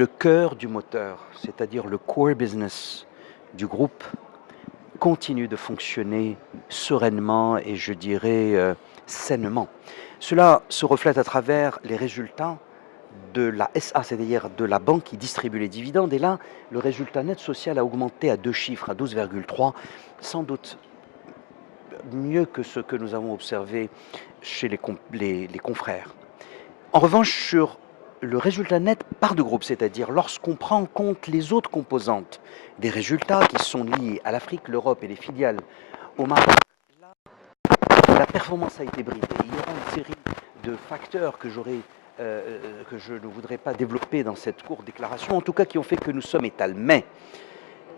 le cœur du moteur, c'est-à-dire le core business du groupe, continue de fonctionner sereinement et je dirais sainement. Cela se reflète à travers les résultats de la SA, c'est-à-dire de la banque qui distribue les dividendes. Et là, le résultat net social a augmenté à 2 chiffres, à 12,3, sans doute mieux que ce que nous avons observé chez les confrères. En revanche, sur le résultat net part de groupe, c'est-à-dire lorsqu'on prend en compte les autres composantes des résultats qui sont liés à l'Afrique, l'Europe et les filiales au Maroc, la performance a été bridée. Il y aura une série de facteurs que je ne voudrais pas développer dans cette courte déclaration, en tout cas qui ont fait que nous sommes étals. Mais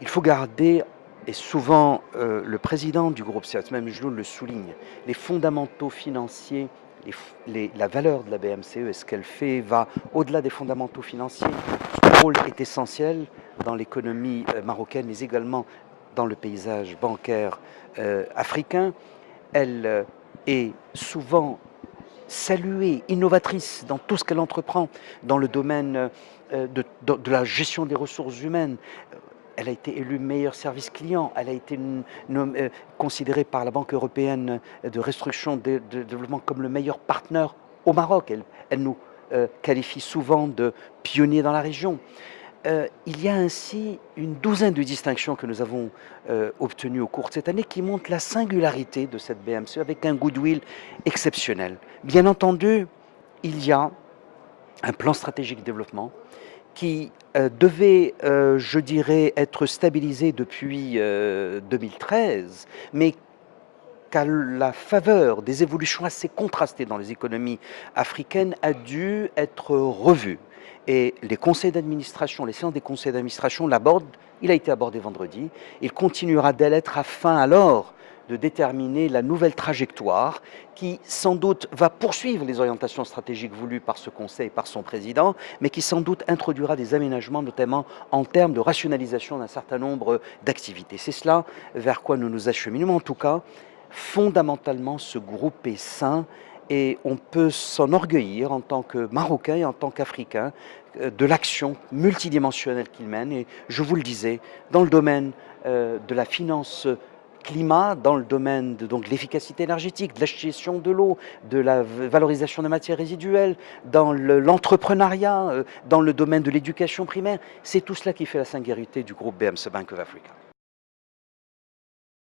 il faut garder, et souvent le président du groupe CEAT, même Jloul le souligne, les fondamentaux financiers, la valeur de la BMCE et ce qu'elle fait va au-delà des fondamentaux financiers. Son rôle est essentiel dans l'économie marocaine, mais également dans le paysage bancaire africain. Elle est souvent saluée, innovatrice dans tout ce qu'elle entreprend, dans le domaine de la gestion des ressources humaines. Elle a été élue meilleur service client, elle a été considérée par la Banque européenne de restructuration de développement comme le meilleur partenaire au Maroc. Elle nous qualifie souvent de pionniers dans la région. Il y a ainsi une douzaine de distinctions que nous avons obtenues au cours de cette année qui montrent la singularité de cette BMCE avec un goodwill exceptionnel. Bien entendu, il y a un plan stratégique de développement qui devait, je dirais, être stabilisé depuis 2013, mais qu'à la faveur des évolutions assez contrastées dans les économies africaines, a dû être revu. Et les conseils d'administration, les séances des conseils d'administration l'abordent. Il a été abordé vendredi. Il continuera d'elle être afin alors de déterminer la nouvelle trajectoire qui sans doute va poursuivre les orientations stratégiques voulues par ce conseil, par son président, mais qui sans doute introduira des aménagements, notamment en termes de rationalisation d'un certain nombre d'activités. C'est cela vers quoi nous nous acheminons. En tout cas, fondamentalement, ce groupe est sain et on peut s'enorgueillir en tant que Marocain et en tant qu'Africain de l'action multidimensionnelle qu'il mène. Et je vous le disais, dans le domaine de la finance climat, dans le domaine de l'efficacité énergétique, de la gestion de l'eau, de la valorisation des matières résiduelles, dans l'entrepreneuriat, dans le domaine de l'éducation primaire. C'est tout cela qui fait la singularité du groupe BMC Bank of Africa.